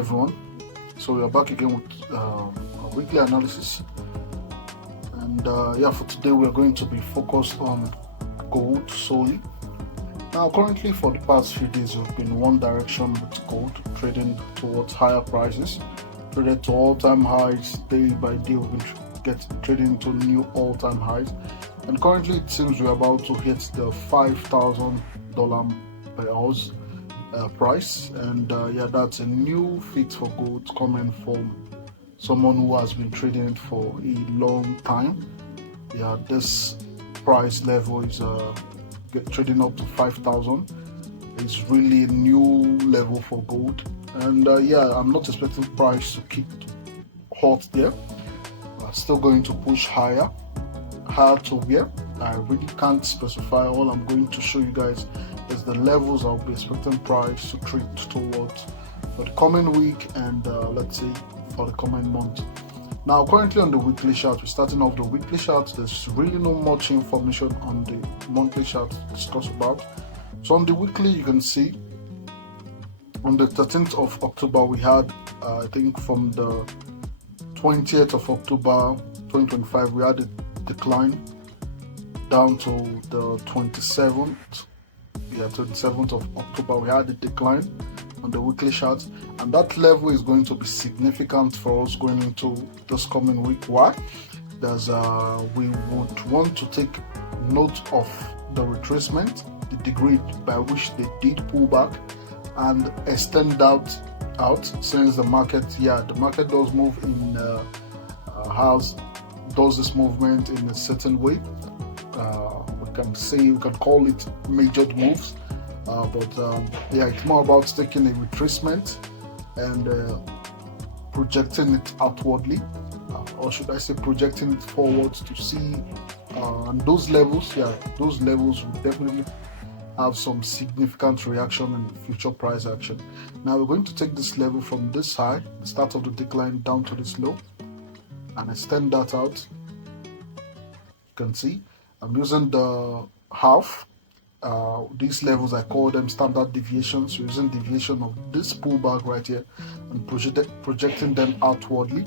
everyone. So we are back again with a weekly analysis, and for today we are going to be focused on gold solely. Now currently for the past few days we've been one direction with gold, trading towards higher prices, traded to all-time highs day by day. We've been trading to new all-time highs, and currently it seems we're about to hit the $5,000 per ounce price, and that's a new feat for gold coming from someone who has been trading it for a long time. This price level is trading up to 5,000. It's really a new level for gold, and I'm not expecting price to keep hot there. Still going to push higher to where I really can't specify. All I'm going to show you guys is the levels I'll be expecting price to trade towards for the coming week, and let's say for the coming month. Now currently on the weekly chart, we're starting off the weekly chart. There's really not much information on the monthly chart to discuss about. So on the weekly, you can see on the 13th of October we had I think from the 20th of October 2025 we had a decline down to the 27th of October. We had a decline on the weekly chart, and that level is going to be significant for us going into this coming week. Why? We would want to take note of the retracement, the degree by which they did pull back and extend out since the market does move in does this movement in a certain way. We can call it measured moves, but it's more about taking a retracement and projecting it outwardly, or should I say projecting it forwards to see, and those levels will definitely have some significant reaction and future price action. Now we're going to take this level from this high, the start of the decline, down to this low, and extend that out. You can see I'm using the half. These levels, I call them standard deviations. So using deviation of this pullback right here and projecting them outwardly.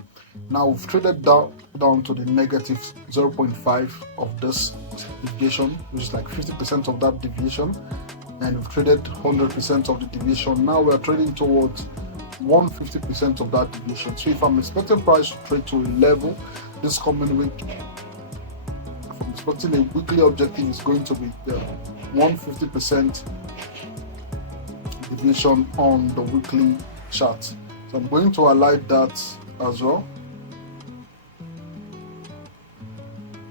Now we've traded down to the negative 0.5 of this deviation, which is like 50% of that deviation, and we've traded 100% of the deviation. Now we're trading towards 150% of that deviation. So if I'm expecting price to trade to a level this coming week, if I'm expecting a weekly objective is going to be the 150% deviation on the weekly chart. So I'm going to highlight that as well.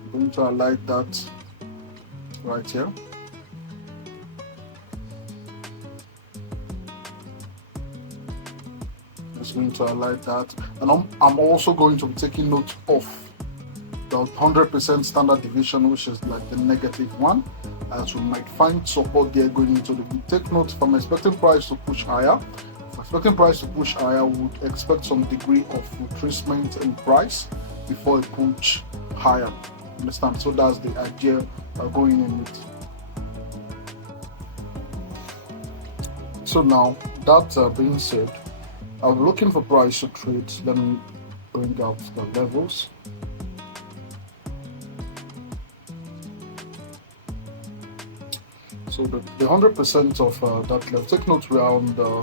I'm going to highlight that right here. Just going to highlight that, and I'm also going to be taking note of the 100% standard deviation, which is like the negative one, as we might find support there going into the week. Take note, if I'm expecting price to push higher, we would expect some degree of retracement in price before it push higher. Understand? So that's the idea going in it. So now that being said, I'm looking for price to trade. Let me bring out the levels. So the 100% of that level. Take note, we are on the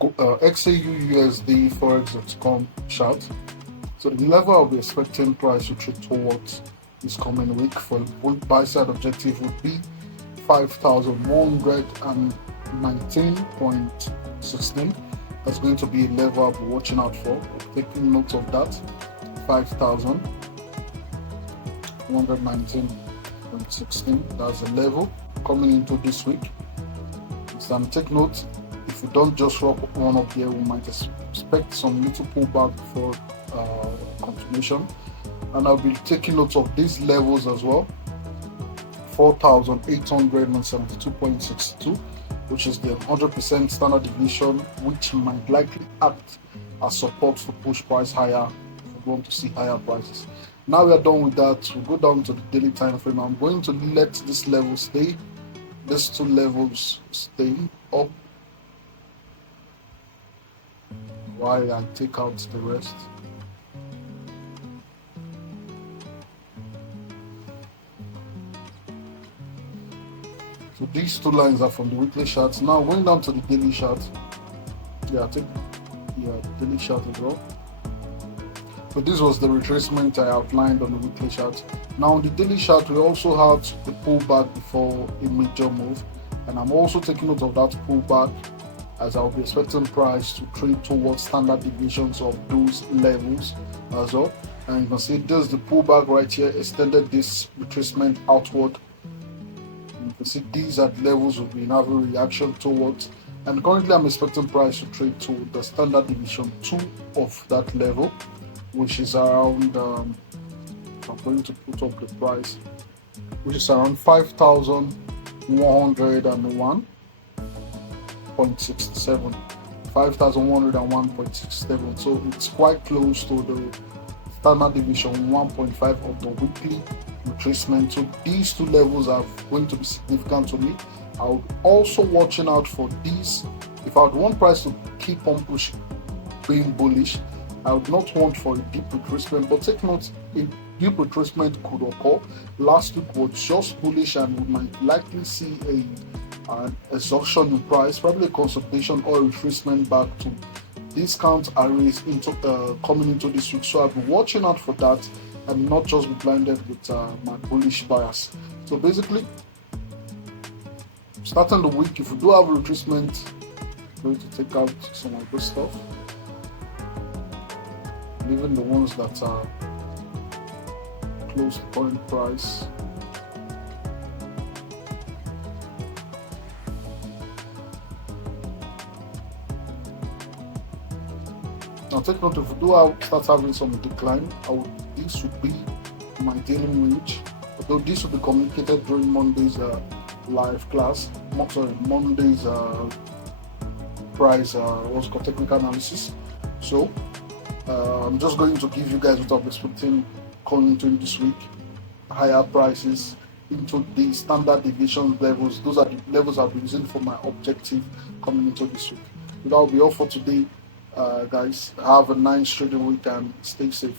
XAU USD Forex.com chart. So the level I'll be expecting price to trade towards this coming week for the buy side objective would be 5,119.16. That's going to be a level I'll be watching out for. Taking note of that, 5,119.16. That's the level coming into this week. So take note, if we don't just rock one up here, we might expect some little pullback for continuation. And I'll be taking note of these levels as well, 4,872.62, which is the 100% standard deviation, which might likely act as support to push price higher if we want to see higher prices. Now we are done with that. We go down to the daily time frame. I'm going to let this level stay, these two levels stay up while I take out the rest. So these two lines are from the weekly chart. Now going down to the daily chart. Yeah, take daily chart as well. So this was the retracement I outlined on the weekly chart. Now on the daily chart, we also had the pullback before a major move, and I'm also taking note of that pullback as I'll be expecting price to trade towards standard deviations of those levels as well. And you can see there's the pullback right here, extended this retracement outward. You can see these are the levels we've been having reaction towards, and currently I'm expecting price to trade to the standard deviation 2 of that level, which is around I'm going to put up the price, which is around 5,101.67, 5,101.67. So it's quite close to the standard deviation 1.5 of the weekly retracement. So these two levels are going to be significant to me. I would also watching out for these. If I would want price to keep on pushing, being bullish, I would not want for a deep retracement, but take note, a deep retracement could occur. Last week was just bullish, and we might likely see an exhaustion in price, probably a consolidation or retracement back to discount areas coming into this week. So I'll be watching out for that and not just be blinded with my bullish bias. So basically, starting the week, if you do have a retracement, I'm going to take out some of this stuff, leaving the ones that are close to current price. Now take note, if we do start having some decline, this would be my daily range, although this will be communicated during Monday's live class, Monday's price what's called technical analysis. So I'm just going to give you guys what I'm expecting coming into this week. Higher prices into the standard deviation levels. Those are the levels I'll be using for my objective coming into this week. So that will be all for today, guys. Have a nice trading week and stay safe.